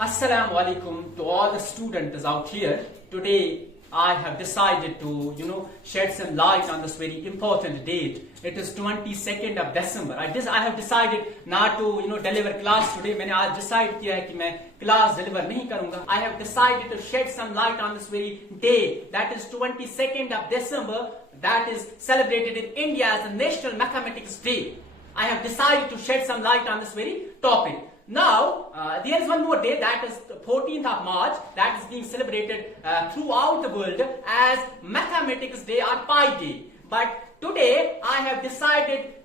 Assalamu alaikum to all the students out here. Today I have decided to, shed some light on this very important date. It is 22nd of December. I have decided not to, deliver class today. मैंने आज decide किया है कि मैं class deliver नहीं करूँगा. I have decided to shed some light on this very day. That is 22nd of December. That is celebrated in India as the National Mathematics Day. I have decided to shed some light on this very topic. Now, there is one more day, that is 14th of March, that is being celebrated throughout the world as Mathematics Day or Pi Day. But today, I have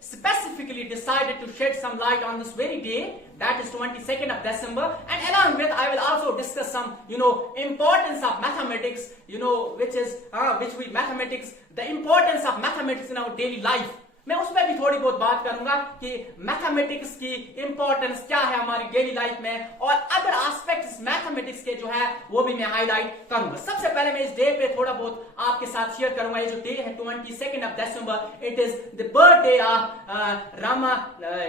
specifically decided to shed some light on this very day, that is 22nd of December, and along with, I will also discuss some, importance of mathematics, the importance of mathematics in our daily life. मैं उसमें भी थोड़ी बहुत बात करूंगा कि mathematics की importance क्या है हमारी डेली लाइफ में और अदर एस्पेक्ट्स मैथमेटिक्स के जो है वो भी मैं हाईलाइट करूंगा. सबसे पहले मैं इस डे पे थोड़ा बहुत आपके साथ शेयर करूंगा. ये जो डे है 22nd of December, it is the birthday of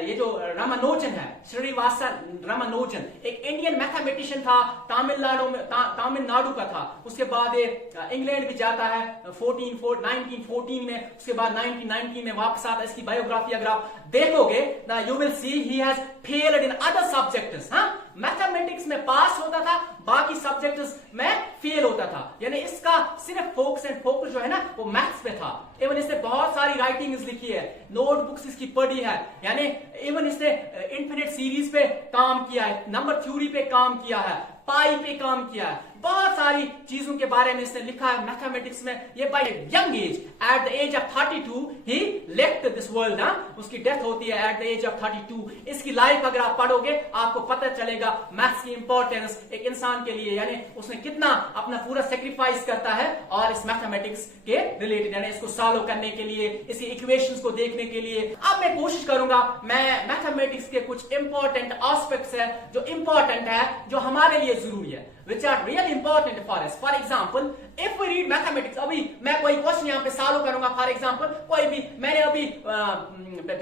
ये जो रामानुजन है, श्रीनिवास रामानुजन, एक इंडियन मैथमेटिशियन था, तमिलनाडु का था. उसके बाद ये इंग्लैंड भी जाता है 1914 में. उसके बाद 1919 में वापस आता. इसकी बायोग्राफी अगर आप देखोगे you will see he has failed in other subjects. Mathematics में पास होता था, बाकी सब्जेक्ट्स में फेल होता था. यानी इसका सिर्फ फोकस जो है ना वो मैथ्स पे था. इवन इसने बहुत सारी राइटिंग्स लिखी है, नोटबुक्स इसकी पढ़ी है. यानी इवन इसने इन्फिनिट सीरीज पे काम किया है, नंबर थ्योरी पे काम किया है, पाई पे काम किया है, बहुत सारी चीजों के बारे में इसने लिखा है मैथमेटिक्स में. ये by young age, at the age of 32 ही लेफ्ट दिस वर्ल्ड. उसकी डेथ होती है एट द एज ऑफ 32. इसकी लाइफ अगर आप पढ़ोगे आपको पता चलेगा मैथ्स की इंपॉर्टेंस एक इंसान के लिए, यानी उसने कितना अपना पूरा सेक्रीफाइस करता है और इस मैथमेटिक्स के रिलेटेड, यानी इसको सॉल्व करने के लिए, इसकी इक्वेशंस को देखने के लिए. अब मैं कोशिश करूंगा मैं मैथमेटिक्स के कुछ इंपॉर्टेंट एस्पेक्ट्स है जो इंपॉर्टेंट है, जो हमारे लिए जरूरी है, which are really important for us. For example, if we read mathematics, अभी मैं कोई क्वेश्चन यहाँ पे सॉल्व करूंगा. फॉर एग्जांपल कोई भी, मैंने अभी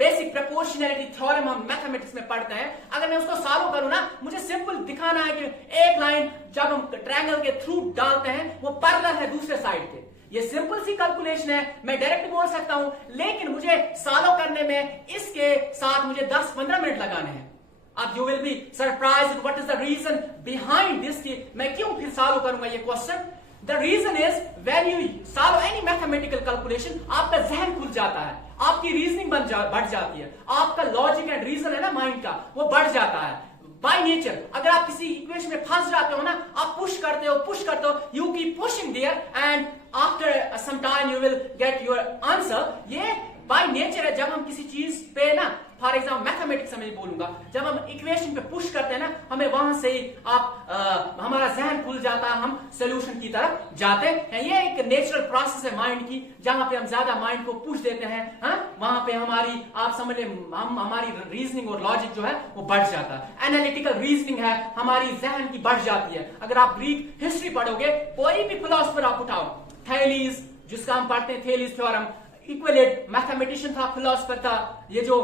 बेसिक प्रोपोर्शनैलिटी थ्योरम हम मैथमेटिक्स में पढ़ते हैं, अगर मैं उसको सॉल्व करूं ना, मुझे सिंपल दिखाना है कि एक लाइन जब हम ट्रायंगल के थ्रू डालते हैं वो पैरेलल है दूसरे साइड के. ये सिंपल सी कैलकुलेशन है, मैं डायरेक्ट बोल सकता हूं, लेकिन मुझे सॉल्व करने में इसके साथ मुझे 10-15 मिनट लगाने हैं. अब you will be surprised what is the reason behind this, कि मैं क्यों फिर सॉल्व करूंगा ये question. The reason is when you solve any mathematical calculation, आपका जहन खुल जाता है, आपकी रीजनिंग बढ़ जाती है, आपका लॉजिक एंड रीजन है ना माइंड का, वो बढ़ जाता है. बाय नेचर अगर आप किसी इक्वेशन में फंस जाते हो ना, आप पुश करते हो, you keep pushing there and after some time you will get your answer. ये बाय नेचर है. जब हम किसी चीज पे ना, फॉर एग्जाम्पल मैथमेटिक्स में बोलूंगा, जब हम इक्वेशन पे पुश करते हैं ना, हमें वहां से ही हमारा जहन खुल जाता है, हम सोल्यूशन की तरफ जाते हैं. ये एक नेचुरल प्रोसेस है माइंड की, जहां पे हम ज्यादा माइंड को पुश देते हैं, वहां पे हमारी, आप समझ लें, हमारी रीजनिंग और लॉजिक जो है वो बढ़ जाता है. एनालिटिकल रीजनिंग है, हमारी जहन की बढ़ जाती है. अगर आप ग्रीक हिस्ट्री पढ़ोगे, कोई भी फिलोसफर आप उठाओ, थेलीज जिसका हम पढ़ते हैं थेलीज थ्योरम, इक्विलिड मैथमेटिशियन था, फिलोसफर था. ये जो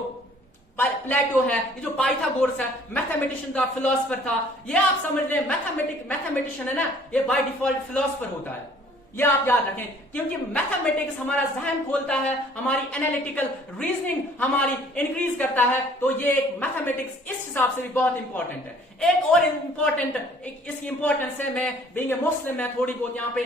प्लेटो है, ये जो पाइथागोरस है, मैथमेटिशियन था, फिलोसफर था. ये आप समझ लें मैथमेटिशियन है ना, ये बाय डिफॉल्ट फिलोसफर होता है. ये आप याद रखें, क्योंकि मैथमेटिक्स हमारा जहन खोलता है, हमारी एनालिटिकल रीजनिंग हमारी इंक्रीज करता है. तो ये एक मैथमेटिक्स इस हिसाब से भी बहुत इंपॉर्टेंट है. एक और इंपॉर्टेंट इसकी इंपॉर्टेंस है, मैं बीइंग ए मुस्लिम मैं थोड़ी बहुत यहाँ पे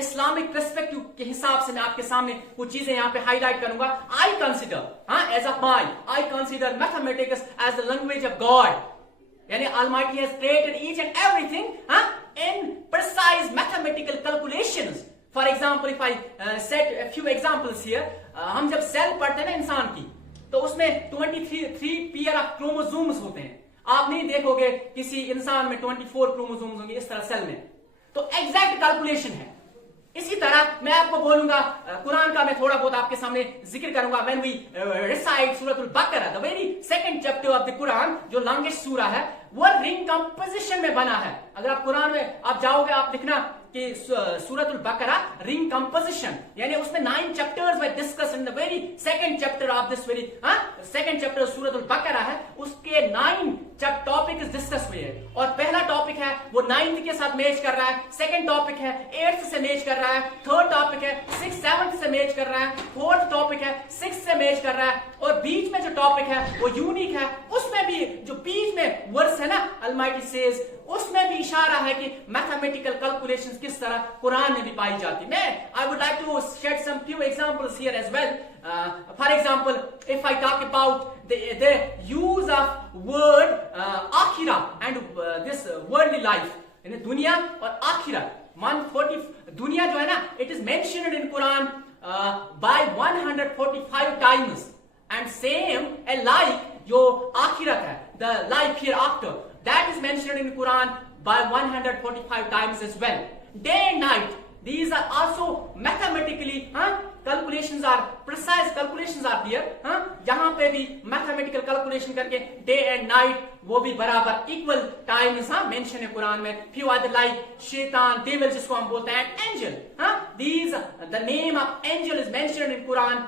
इस्लामिक पर्सपेक्टिव के हिसाब से मैं आपके सामने कुछ चीजें यहाँ पे हाईलाइट करूंगा. I consider as a my, I consider mathematics as the language of God. यानी Almighty has created each and everything in precise mathematical calculations. For example, if I set a few examples here, हम जब cell पढ़ते हैं ना इंसान की, तो उसमें 23 पेयर ऑफ क्रोमोसोम्स होते हैं. आप नहीं देखोगे किसी इंसान में 24 क्रोमोसोम्स होंगे इस तरह सेल में. तो एग्जैक्ट कैलकुलेशन है. इसी तरह मैं आपको बोलूंगा, कुरान का मैं थोड़ा बहुत आपके सामने जिक्र करूंगा. व्हेन वी रिसाइट सूरतुल बकरा, the very second chapter of the Quran, जो लॉन्गेस्ट सूरा है, वो रिंग कंपोजिशन में बना है. अगर आप कुरान में आप जाओगे, आप लिखना कि सूरत अल बकरा रिंग कंपोजिशन, यानी उसमें 9 chapters we discuss in the very second chapter of this very second chapter सूरत अल बकरा है, उसके 9 टॉपिक डिस्कस हुए हैं। और पहला टॉपिक है वो 9th के साथ मैच कर रहा है, सेकंड टॉपिक है 8th से मैच कर रहा है, थर्ड टॉपिक है 6th 7th से मैच कर रहा है, फोर्थ टॉपिक है 6th से मैच कर रहा है, और बीच में जो टॉपिक है वो यूनिक है। उसमें भी जो बीच में वर्स है ना, अल्माइटी सेज, उसमें भी इशारा है कि मैथमेटिकल कैलकुलेशंस किस तरह कुरान में भी पाई जाती है। मैं I would like to shed some few examples here as well. For example, if I talk about the use of word आखिरा and this worldly life, यानी दुनिया और आखिरा 140, दुनिया जो है ना, it is mentioned in Quran by 145 times, and same like जो आखिरत है, the life hereafter, that is mentioned in Quran by 145 times as well. Day and night, these are also mathematically calculations are precise, calculations are there, जहां पे भी mathematical calculation करके day and night वो भी बराबर इक्वल टाइम्स मेंशन है कुरान में। Few other like शैतान, डेविल जिसको हम बोलते हैं, angel, these the name of angel is mentioned in Quran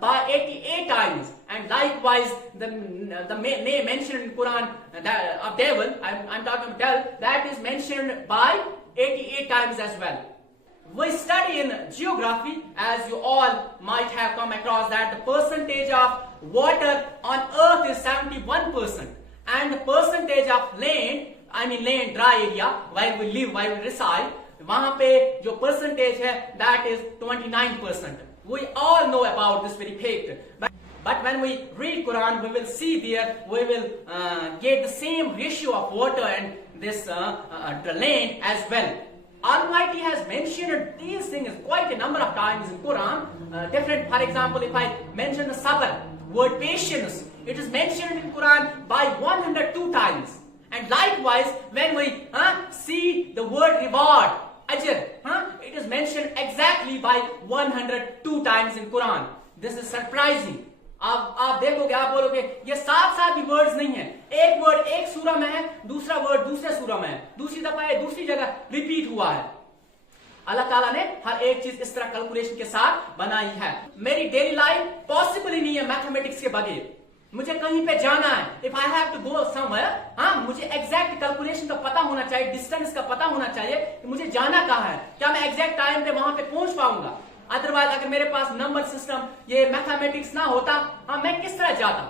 by 88 times, and likewise the name mentioned in Quran of devil, I'm talking about devil, that is mentioned by 88 times as well. We study in geography, as you all might have come across, that the percentage of water on earth is 71%, and the percentage of land, I mean land, dry area, where we live, where we reside, वहां पे जो percentage है that is 29%. We all know about this very fact. But when we read Quran, we will see there, we will get the same ratio of water and this the land as well. Almighty has mentioned these things quite a number of times in Quran. Different, for example, if I mention the sabr, word patience, it is mentioned in Quran by 102 times. And likewise, when we see the word reward, ajr, it is mentioned exactly by 102 times in Quran. This is surprising. आप देखोगे, आप बोलोगे ये साथ भी words नहीं है, एक वर्ड एक सूरा में है, दूसरा वर्ड दूसरे सूरा में है, दूसरी दफा है दूसरी जगह रिपीट हुआ है। अल्लाह ताला ने हर एक चीज इस तरह कैलकुलेशन के साथ बनाई है। मेरी डेली लाइफ पॉसिबल ही नहीं है मैथमेटिक्स के बगैर। मुझे कहीं पे जाना है, if I have to go somewhere, मुझे एग्जैक्ट कैलकुलेशन का पता होना चाहिए, डिस्टेंस का पता होना चाहिए कि मुझे जाना कहाँ है, क्या मैं एग्जैक्ट टाइम पे वहां पे पहुंच पाऊंगा। अदरवाइज अगर मेरे पास नंबर सिस्टम ये मैथमेटिक्स ना होता, मैं किस तरह जाता।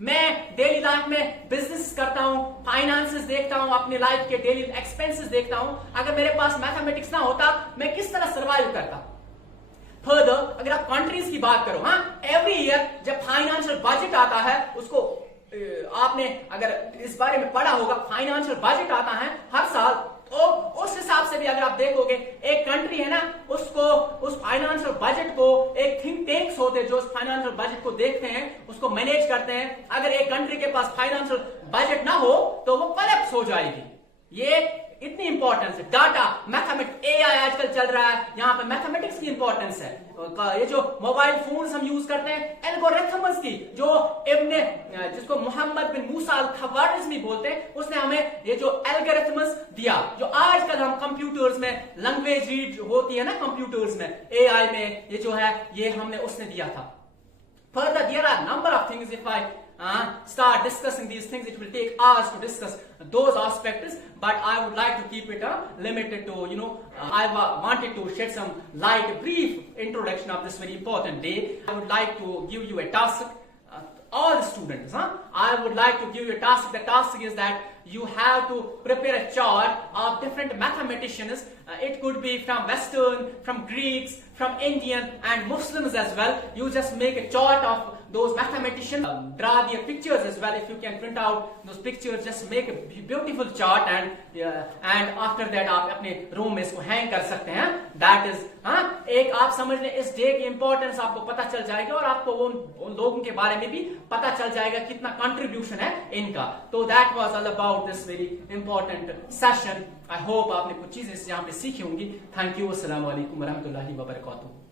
मैं डेली लाइफ में बिजनेस करता हूं, फाइनेंसेस देखता हूं, अपनी लाइफ के डेली एक्सपेंसेस देखता हूं, अगर मेरे पास मैथमेटिक्स ना होता मैं किस तरह सर्वाइव करता। फर्दर अगर आप कंट्रीज की बात करो, एवरी ईयर जब फाइनेंशियल बजट आता है, उसको आपने अगर इस बारे में पढ़ा होगा, फाइनेंशियल बजट आता है हर साल, तो उस हिसाब से भी अगर आप देखोगे, एक कंट्री है ना, उसको उस फाइनेंशियल बजट को एक थिंक टैंक्स होते हैं जो उस फाइनेंशियल बजट को देखते हैं, उसको मैनेज करते हैं। अगर एक कंट्री के पास फाइनेंशियल बजट ना हो तो वो कोलैप्स हो जाएगी। ये इतनी इंपॉर्टेंस है। डाटा, मैथमेटिक्स, एआई आजकल चल रहा है, यहाँ पे मैथमेटिक्स की इंपॉर्टेंस है। ये जो मोबाइल फोन्स हम यूज करते हैं, एल्गोरिथम्स की, जो जिसको मोहम्मद बिन मूसा अल खवारिज़मी बोलते हैं, उसने हमें ये जो एल्गोरिथम्स दिया, जो आजकल हम कंप्यूटर्स में लैंग्वेज रीड होती है ना कंप्यूटर्स में, एआई में, ये जो है ये हमने उसने दिया था। Further there are number of things, if I start discussing these things, it will take hours to discuss those aspects, but I would like to keep it limited to, I wanted to shed some light, a brief introduction of this very important day. I would like to give you a task, all the students, I would like to give you a task. The task is that you have to prepare a chart of different mathematicians. It could be from Western, from Greeks, from Indian and Muslims as well. You just make a chart of those mathematicians, draw their pictures as well. If you can print out those pictures, just make a beautiful chart, and after that आप अपने room में इसको hang कर सकते हैं. That is, एक आप समझ लें, इस डे की इंपॉर्टेंस आपको पता चल जाएगा और आपको उन लोगों के बारे में भी पता चल जाएगा कितना कंट्रीब्यूशन है इनका. तो that was all about this very important session. I hope आपने कुछ चीजें यहाँ पे सीखी होंगी. Thank you. अस्सलाम वालेकुम वरहमतुल्लाहि वबरकातुहू.